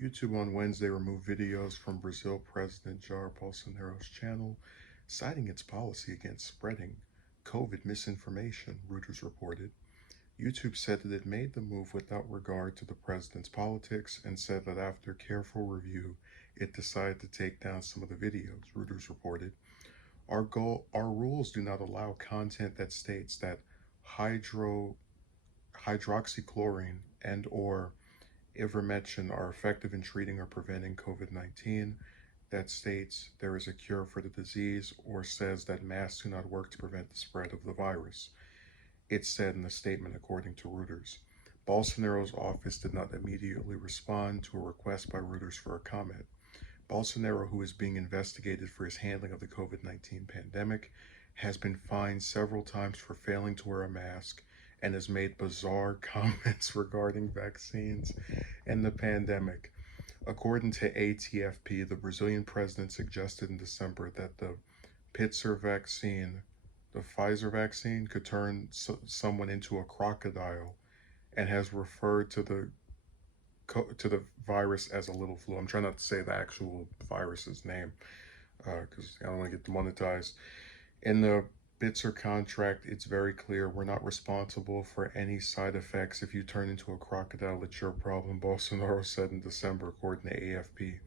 YouTube on Wednesday removed videos from Brazil President Jair Bolsonaro's channel, citing its policy against spreading COVID misinformation, Reuters reported. YouTube said that it made the move without regard to the president's politics and said that after careful review, it decided to take down some of the videos, Reuters reported. Our rules do not allow content that states that hydroxychloroquine and/or ivermectin are effective in treating or preventing COVID-19, that states there is a cure for the disease, or says that masks do not work to prevent the spread of the virus, it said in a statement according to Reuters. Bolsonaro's office did not immediately respond to a request by Reuters for a comment. Bolsonaro, who is being investigated for his handling of the COVID-19 pandemic, has been fined several times for failing to wear a mask and has made bizarre comments regarding vaccines and the pandemic. According to ATFP, the Brazilian president suggested in December that the Pfizer vaccine, could turn someone into a crocodile, and has referred to the virus as a little flu. I'm trying not to say the actual virus's name because I don't want to get demonetized. In the Pfizer contract, it's very clear we're not responsible for any side effects. If you turn into a crocodile, it's your problem, Bolsonaro said in December, according to AFP.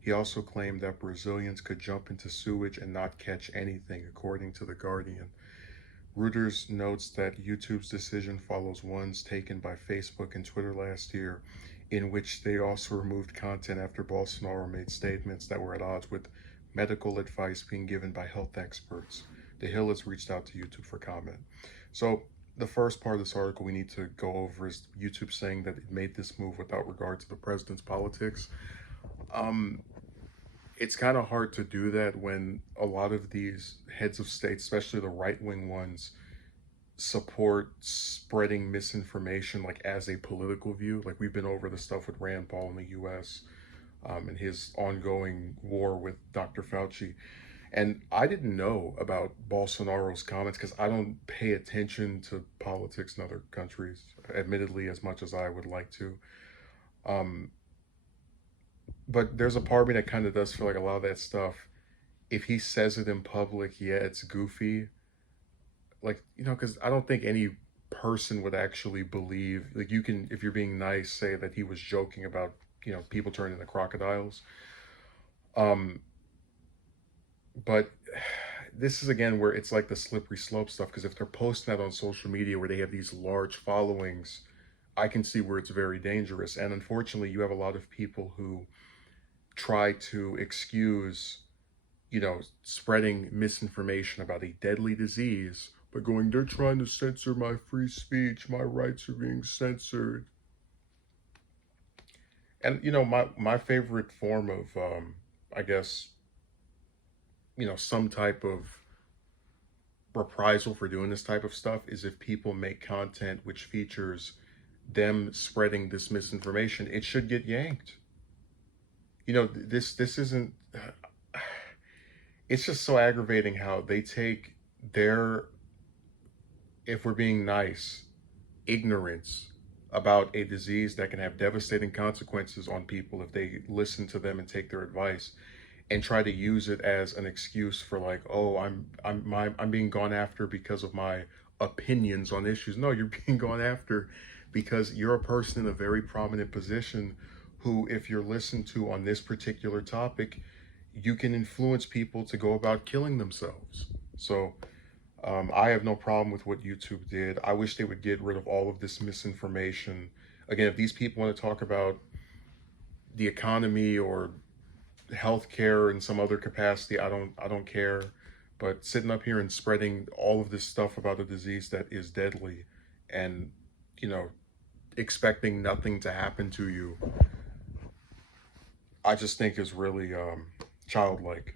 He also claimed that Brazilians could jump into sewage and not catch anything, according to The Guardian. Reuters notes that YouTube's decision follows ones taken by Facebook and Twitter last year, in which they also removed content after Bolsonaro made statements that were at odds with medical advice being given by health experts. The Hill has reached out to YouTube for comment. So the first part of this article we need to go over is YouTube saying that it made this move without regard to the president's politics. It's kind of hard to do that when a lot of these heads of state, especially the right-wing ones, support spreading misinformation like as a political view. Like we've been over the stuff with Rand Paul in the US and his ongoing war with Dr. Fauci. And I didn't know about Bolsonaro's comments because I don't pay attention to politics in other countries, admittedly, as much as I would like to. But there's a part of me that kind of does feel like a lot of that stuff, if he says it in public, yeah, it's goofy. Like, because I don't think any person would actually believe, like you can, if you're being nice, say that he was joking about, people turning into crocodiles. But this is again where it's like the slippery slope stuff, because if they're posting that on social media where they have these large followings, I can see where it's very dangerous. And unfortunately, you have a lot of people who try to excuse, spreading misinformation about a deadly disease by going, they're trying to censor my free speech, my rights are being censored. And, my favorite form of, I guess, some type of reprisal for doing this type of stuff is if people make content which features them spreading this misinformation, it should get yanked. This isn't, it's just so aggravating how they take their, if we're being nice, ignorance about a disease that can have devastating consequences on people if they listen to them and take their advice, and try to use it as an excuse for like, oh, I'm being gone after because of my opinions on issues. No, you're being gone after because you're a person in a very prominent position who, if you're listened to on this particular topic, you can influence people to go about killing themselves. So I have no problem with what YouTube did. I wish they would get rid of all of this misinformation. Again, if these people want to talk about the economy or healthcare in some other capacity, I don't care. But sitting up here and spreading all of this stuff about a disease that is deadly and, expecting nothing to happen to you, I just think is really childlike.